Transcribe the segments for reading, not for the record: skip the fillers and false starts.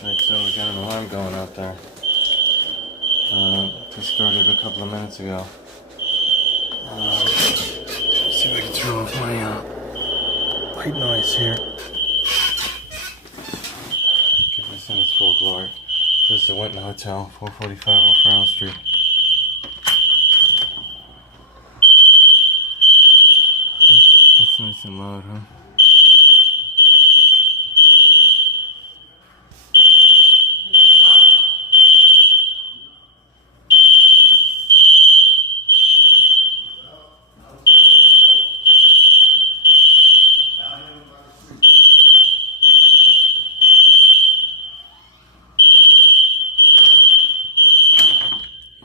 Right, so we got an alarm going out there. Just started a couple of minutes ago. Let's see if I can turn off my white noise here. Get this in its full glory. This is the Winton Hotel, 445 off Farrell Street. That's nice and loud, huh?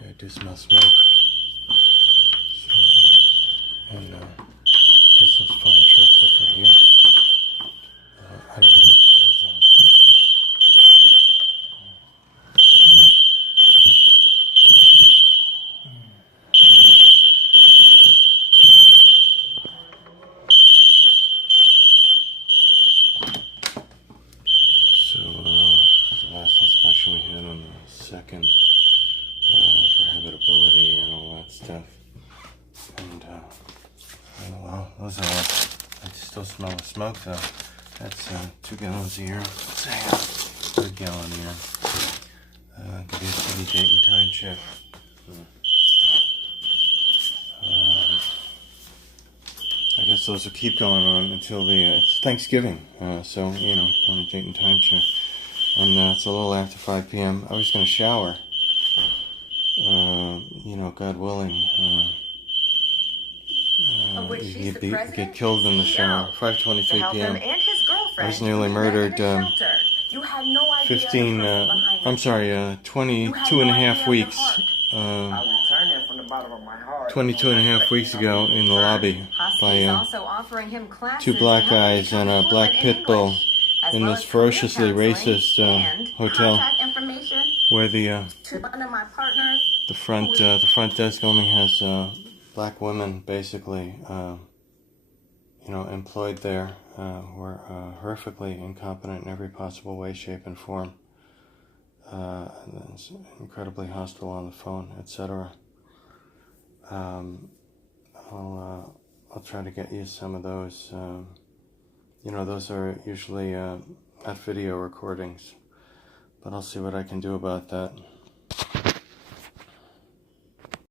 Yeah, I do smell smoke. So, and I guess those fire trucks are for here. I don't have any clothes on. So, the last inspection we had on the 2nd for habitability and all that stuff. And, oh, well, those are all, I still smell the smoke though. That's 2 gallons a year. Let's say a good gallon a year. Give you a city date and time check. I guess those will keep going on until it's Thanksgiving, so, you know, on a date and time check. And it's a little after 5 p.m. I was going to shower, you know, God willing. He'd get killed in the shower. 5:23 p.m. I was nearly murdered 22 and a half weeks. 22 and a half weeks ago in the lobby by 2 black guys and a black pit bull in this ferociously racist hotel where the front desk only has black women basically you know, employed there who are horrifically incompetent in every possible way, shape, and form. And it's incredibly hostile on the phone, etc. I'll try to get you some of those. You know, those are usually not video recordings, but I'll see what I can do about that.